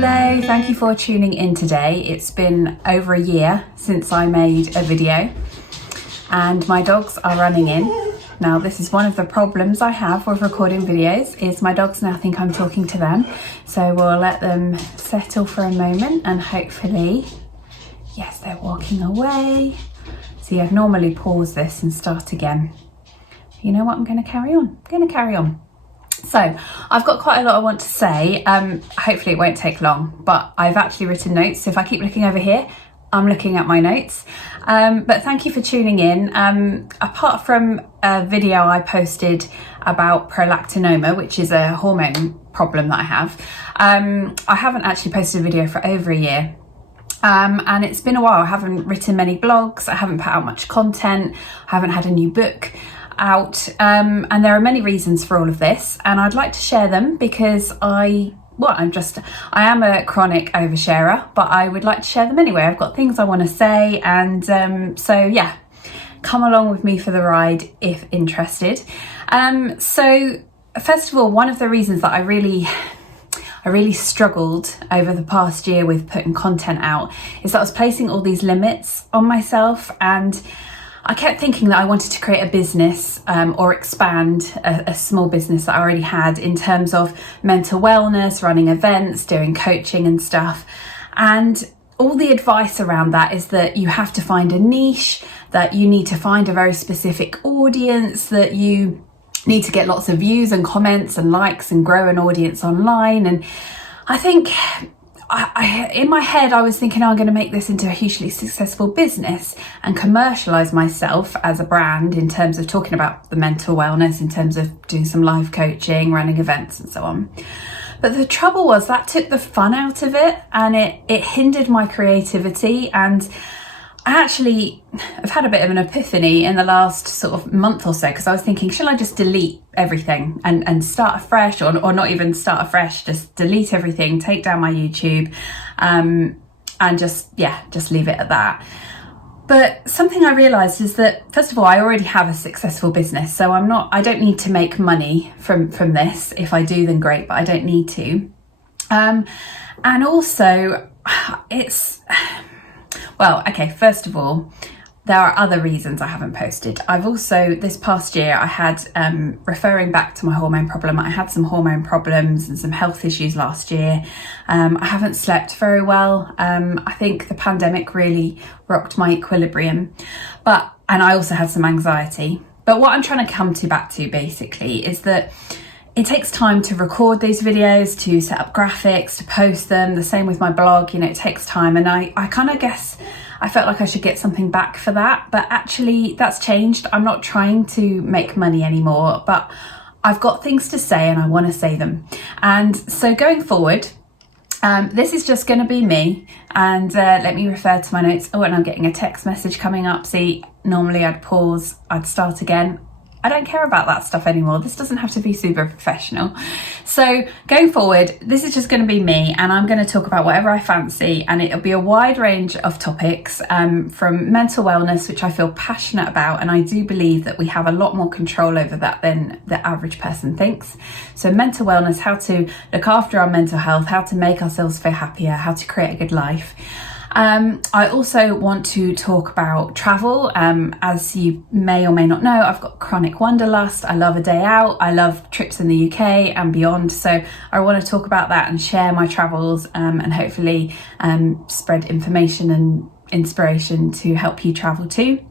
Hello, thank you for tuning in today. It's been over a year since I made a video and my dogs are running in. Now this is one of the problems I have with recording videos, is my dogs now think I'm talking to them. So we'll let them settle for a moment and hopefully, yes, they're walking away. See, I'd normally pause this and start again. You know what, I'm going to carry on. So I've got quite a lot I want to say. Hopefully it won't take long, but I've actually written notes. So if I keep looking over here, I'm looking at my notes. But thank you for tuning in. Apart from a video I posted about prolactinoma, which is a hormone problem that I have, I haven't actually posted a video for over a year. And it's been a while. I haven't written many blogs. I haven't put out much content. I haven't had a new book out, and there are many reasons for all of this, and I'd like to share them because I am a chronic oversharer, but I would like to share them anyway. I've got things I want to say, and so yeah, come along with me for the ride if interested. So first of all, one of the reasons that I really struggled over the past year with putting content out is that I was placing all these limits on myself, and I kept thinking that I wanted to create a business or expand a small business that I already had in terms of mental wellness, running events, doing coaching and stuff. And all the advice around that is that you have to find a niche, that you need to find a very specific audience, that you need to get lots of views and comments and likes and grow an audience online. And I think in my head, I was thinking, I'm going to make this into a hugely successful business and commercialize myself as a brand in terms of talking about the mental wellness, in terms of doing some live coaching, running events and so on. But the trouble was that took the fun out of it, and it hindered my creativity. And I've had a bit of an epiphany in the last sort of month or so, because I was thinking, shall I just delete everything and start afresh, or not even start afresh, just delete everything, take down my YouTube, and just leave it at that. But something I realized is that, first of all, I already have a successful business, so I don't need to make money from this. If I do, then great, but I don't need to. And also well, okay, first of all, there are other reasons I haven't posted. I've also, this past year, I had, referring back to my hormone problem, I had some hormone problems and some health issues last year. I haven't slept very well. I think the pandemic really rocked my equilibrium, and I also had some anxiety. But what I'm trying to come back to basically is that it takes time to record these videos, to set up graphics, to post them. The same with my blog, it takes time. And I kind of guess I felt like I should get something back for that. But actually that's changed. I'm not trying to make money anymore, but I've got things to say and I want to say them. And so going forward, this is just going to be me. And let me refer to my notes. Oh, and I'm getting a text message coming up. See, normally I'd pause, I'd start again. I don't care about that stuff anymore. This doesn't have to be super professional. So going forward, this is just going to be me, and I'm going to talk about whatever I fancy, and it'll be a wide range of topics, from mental wellness, which I feel passionate about, and I do believe that we have a lot more control over that than the average person thinks. So mental wellness, how to look after our mental health, how to make ourselves feel happier, how to create a good life. I also want to talk about travel. As you may or may not know, I've got chronic wanderlust. I love a day out. I love trips in the UK and beyond. So I want to talk about that and share my travels, and hopefully spread information and inspiration to help you travel too.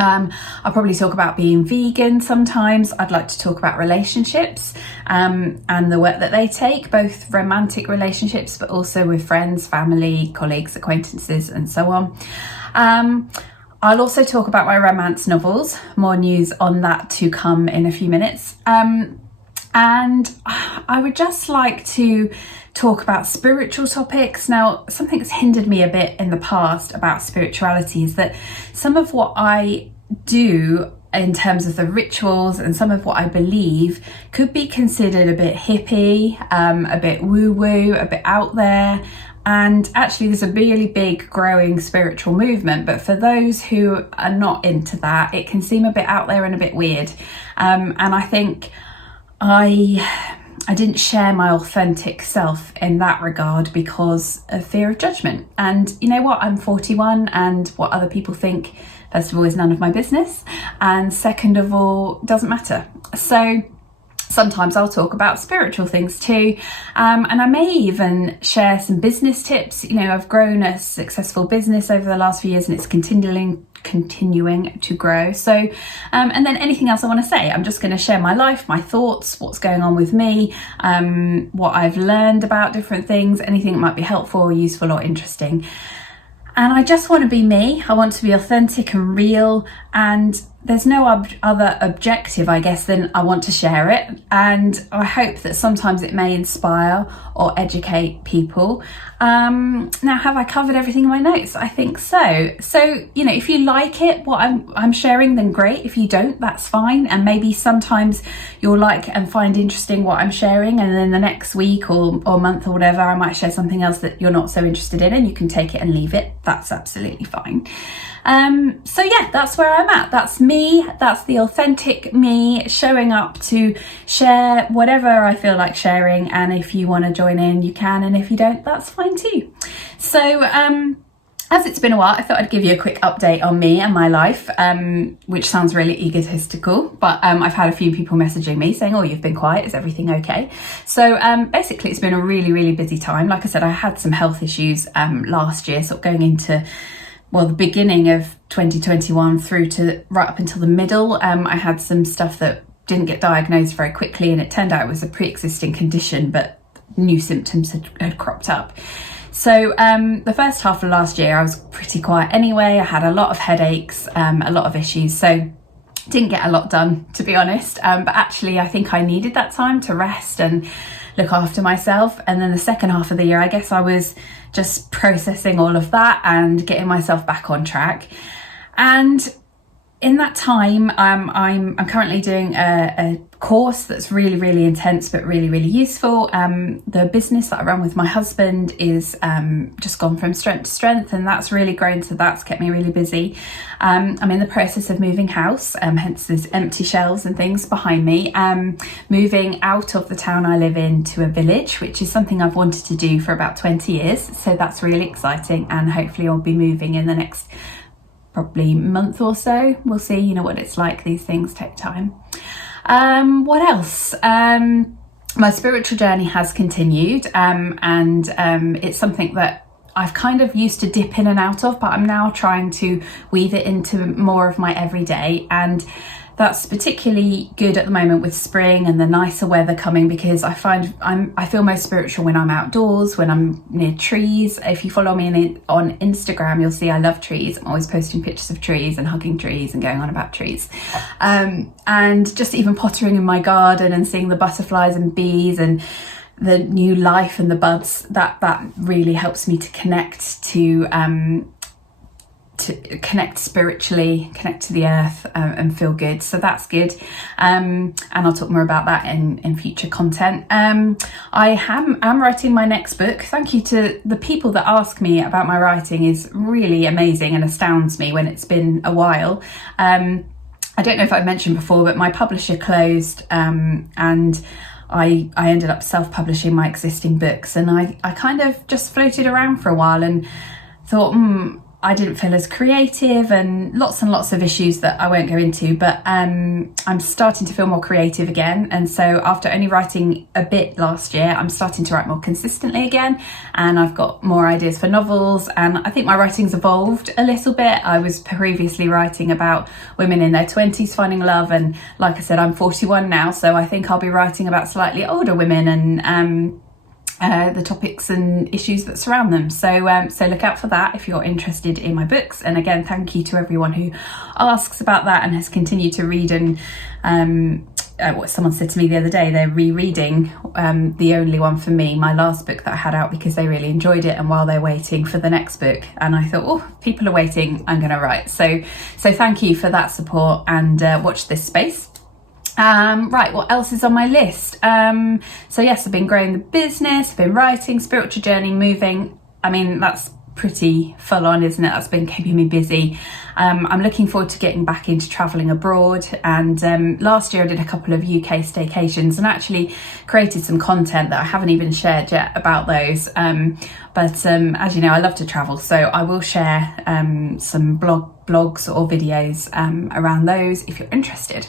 I'll probably talk about being vegan sometimes. I'd like to talk about relationships, and the work that they take, both romantic relationships, but also with friends, family, colleagues, acquaintances, and so on. I'll also talk about my romance novels. More news on that to come in a few minutes. And I would just like to talk about spiritual topics. Now, something that's hindered me a bit in the past about spirituality is that some of what I do in terms of the rituals and some of what I believe could be considered a bit hippie, a bit woo-woo, a bit out there. And actually there's a really big growing spiritual movement, but for those who are not into that, it can seem a bit out there and a bit weird. And I think I I didn't share my authentic self in that regard because of fear of judgment. And you know what? I'm 41, and what other people think, first of all, is none of my business, and second of all, doesn't matter. So sometimes I'll talk about spiritual things too, and I may even share some business tips. You know, I've grown a successful business over the last few years, and it's continuing to grow. So and then anything else I want to say, I'm just going to share my life, my thoughts, what's going on with me, what I've learned about different things, anything that might be helpful or useful or interesting. And I just want to be me. I want to be authentic and real, and there's no other objective, I guess, than I want to share it. And I hope that sometimes it may inspire or educate people. Now, have I covered everything in my notes? I think so. So, you know, if you like it, what I'm sharing, then great. If you don't, that's fine. And maybe sometimes you'll like and find interesting what I'm sharing, and then the next week or month or whatever, I might share something else that you're not so interested in, and you can take it and leave it. That's absolutely fine. So yeah, that's where I'm at. That's me. That's the authentic me showing up to share whatever I feel like sharing. And if you want to join in, you can. And if you don't, that's fine too. So, as it's been a while, I thought I'd give you a quick update on me and my life, which sounds really egotistical, but I've had a few people messaging me saying, oh, you've been quiet, is everything okay? So basically it's been a really, really busy time. Like I said, I had some health issues last year, sort of going into, well, the beginning of 2021 through to right up until the middle. I had some stuff that didn't get diagnosed very quickly, and it turned out it was a pre-existing condition, but new symptoms had cropped up. So the first half of last year I was pretty quiet anyway. I had a lot of headaches, a lot of issues, so didn't get a lot done, to be honest, but actually I think I needed that time to rest and look after myself. And then the second half of the year, I guess I was just processing all of that and getting myself back on track. And in that time, I'm currently doing a course that's really, really intense, but really, really useful. The business that I run with my husband is just gone from strength to strength, and that's really grown. So that's kept me really busy. I'm in the process of moving house, hence there's empty shelves and things behind me. Moving out of the town I live in to a village, which is something I've wanted to do for about 20 years. So that's really exciting, and hopefully I'll be moving in the next probably month or so. We'll see, you know what it's like, these things take time. What else? My spiritual journey has continued, and it's something that I've kind of used to dip in and out of, but I'm now trying to weave it into more of my everyday, and that's particularly good at the moment with spring and the nicer weather coming, because I find I feel most spiritual when I'm outdoors, when I'm near trees. If you follow me on Instagram, you'll see I love trees. I'm always posting pictures of trees and hugging trees and going on about trees. And just even pottering in my garden and seeing the butterflies and bees and the new life and the buds, that really helps me to connect connect spiritually, connect to the earth, and feel good. So that's good. And I'll talk more about that in future content. I am writing my next book. Thank you to the people that ask me about my writing. Is really amazing and astounds me when it's been a while. I don't know if I've mentioned before, but my publisher closed, and I ended up self-publishing my existing books, and I kind of just floated around for a while and thought, I didn't feel as creative, and lots of issues that I won't go into, but I'm starting to feel more creative again. And so after only writing a bit last year, I'm starting to write more consistently again, and I've got more ideas for novels, and I think my writing's evolved a little bit. I was previously writing about women in their 20s finding love, and like I said, I'm 41 now, so I think I'll be writing about slightly older women and the topics and issues that surround them. So look out for that if you're interested in my books. And again, thank you to everyone who asks about that and has continued to read. And what someone said to me the other day, they're rereading The Only One for Me, my last book that I had out, because they really enjoyed it, and while they're waiting for the next book. And I thought, oh, people are waiting, I'm going to write. So thank you for that support, and watch this space. Right, what else is on my list? So yes, I've been growing the business, I've been writing, spiritual journey, moving. I mean, that's pretty full on, isn't it? That's been keeping me busy. I'm looking forward to getting back into travelling abroad, and last year I did a couple of UK staycations and actually created some content that I haven't even shared yet about those. But as you know, I love to travel, so I will share some blogs or videos around those if you're interested.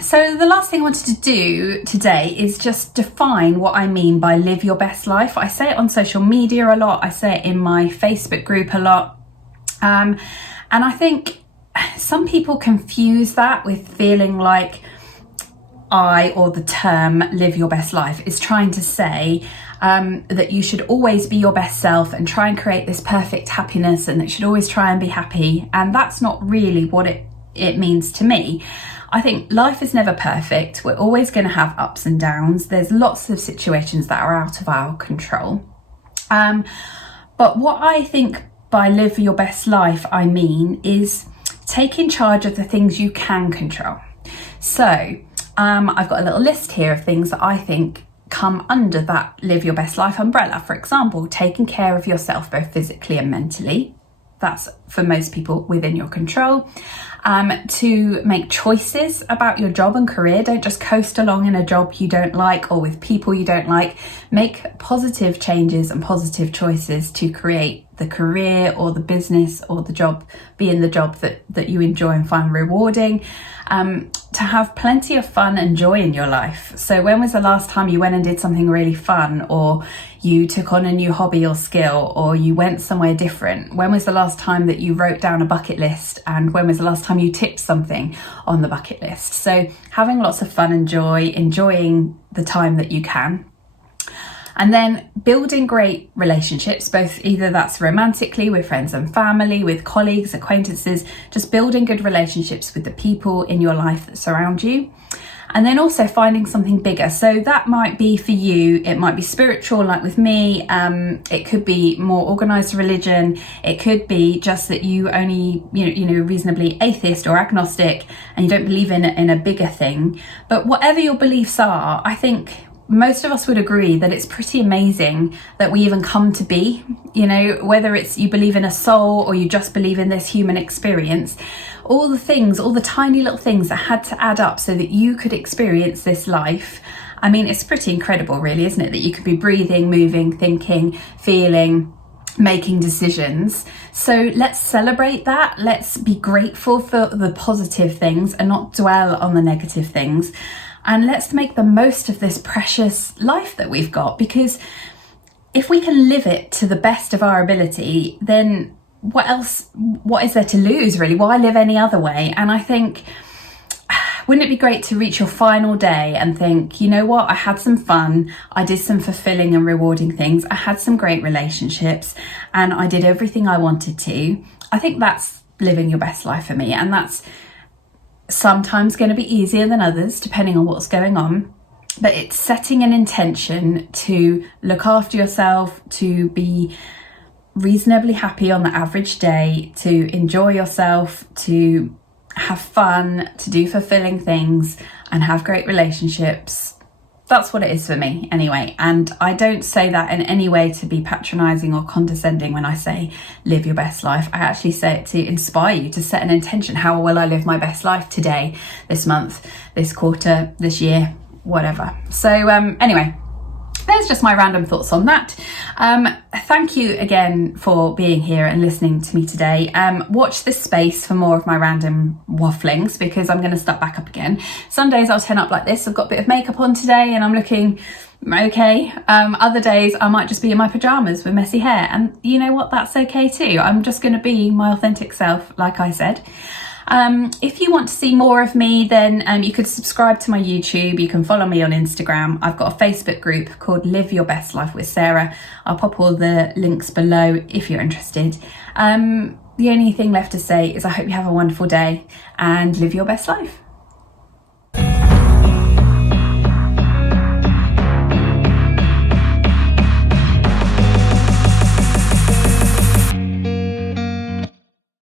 So the last thing I wanted to do today is just define what I mean by live your best life. I say it on social media a lot, I say it in my Facebook group a lot, and I think some people confuse that with feeling like the term live your best life is trying to say that you should always be your best self and try and create this perfect happiness, and that you should always try and be happy, and that's not really what it means to me. I think life is never perfect. We're always going to have ups and downs. There's lots of situations that are out of our control. But what I think by live your best life, I mean is taking charge of the things you can control. So I've got a little list here of things that I think come under that live your best life umbrella. For example, taking care of yourself both physically and mentally. That's for most people within your control. To make choices about your job and career. Don't just coast along in a job you don't like or with people you don't like. Make positive changes and positive choices to create the career or the business or the job, be in the job that you enjoy and find rewarding. To have plenty of fun and joy in your life. So when was the last time you went and did something really fun, or you took on a new hobby or skill, or you went somewhere different? When was the last time that you wrote down a bucket list, and when was the last time you ticked something on the bucket list? So having lots of fun and joy, enjoying the time that you can. And then building great relationships, both either that's romantically with friends and family, with colleagues, acquaintances, just building good relationships with the people in your life that surround you. And then also finding something bigger. So that might be for you, it might be spiritual, like with me. It could be more organized religion. It could be just that you only, reasonably atheist or agnostic, and you don't believe in a bigger thing. But whatever your beliefs are, I think most of us would agree that it's pretty amazing that we even come to be, whether it's you believe in a soul or you just believe in this human experience, all the tiny little things that had to add up so that you could experience this life. I mean, it's pretty incredible, really, isn't it? That you could be breathing, moving, thinking, feeling, making decisions. So let's celebrate that. Let's be grateful for the positive things and not dwell on the negative things. And let's make the most of this precious life that we've got, because if we can live it to the best of our ability, then what is there to lose, really? Why live any other way? And I think, wouldn't it be great to reach your final day and think, you know what, I had some fun, I did some fulfilling and rewarding things, I had some great relationships, and I did everything I wanted to. I think that's living your best life for me, and that's sometimes going to be easier than others depending on what's going on, but it's setting an intention to look after yourself, to be reasonably happy on the average day, to enjoy yourself, to have fun, to do fulfilling things and have great relationships. That's what it is for me anyway. And I don't say that in any way to be patronising or condescending when I say live your best life. I actually say it to inspire you to set an intention. How will I live my best life today, this month, this quarter, this year, whatever. So anyway, there's just my random thoughts on that. Thank you again for being here and listening to me today. Watch this space for more of my random wafflings, because I'm going to start back up again. Some days I'll turn up like this. I've got a bit of makeup on today and I'm looking okay. Other days I might just be in my pajamas with messy hair, and you know what, that's okay too. I'm just going to be my authentic self, like I said. If you want to see more of me, then you could subscribe to my YouTube. You can follow me on Instagram. I've got a Facebook group called Live Your Best Life with Sarah. I'll pop all the links below if you're interested. The only thing left to say is I hope you have a wonderful day and live your best life.